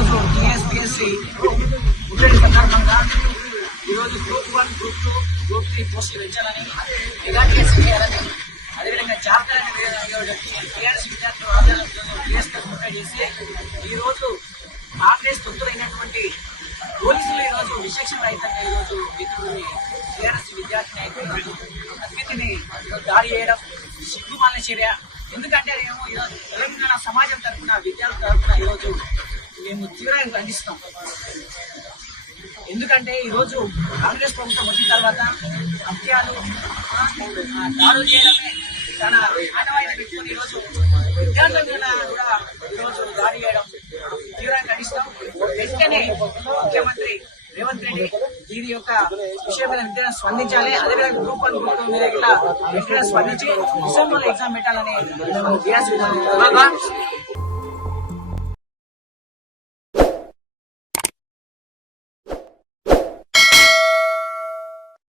ఈరోజు టీఎస్పిఎస్సి ఉద్యోగ ఈరోజు group one group two group three పోస్టులు పెంచాలని మెగా టీఎస్ చేయాలని అదేవిధంగా జాబితా టీఆర్ఎస్ విద్యార్థులు ఈ రోజు చేసి ఈరోజు కాంగ్రెస్ తొత్తులైనటువంటి పోలీసులు ఈరోజు విశేషం రహితంగా ఈరోజు మిత్రుడిని టీఆర్ఎస్ విద్యార్థిని నాయకుడు అతిథిని దాడి చేయడం సిగ్గుమాల చర్య. ఎందుకంటే మేము ఈరోజు తెలంగాణ సమాజం తరఫున విద్యార్థుల తరఫున ఈరోజు మేము తీవ్రంగా ఖండిస్తాం ఎందుకంటే ఈరోజు కాంగ్రెస్ ప్రభుత్వం వచ్చిన తర్వాత హత్యలు దాడులు చేయడమే తన ఆనవాయితీ పెట్టుకుని ఈరోజు విద్యార్థుల మీద కూడా ఈరోజు దాడి చేయడం తీవ్రంగా ఖండిస్తాం వెంటనే ముఖ్యమంత్రి రేవంత్ రెడ్డి దీని యొక్క విషయం మీద వెంటనే స్పందించాలి. అదేవిధంగా గ్రూప్ వన్ గ్రూప్ టూ మీద ఇట్లా వెంటనే స్పందించి డిసెంబర్లో ఎగ్జామ్ పెట్టాలని మేము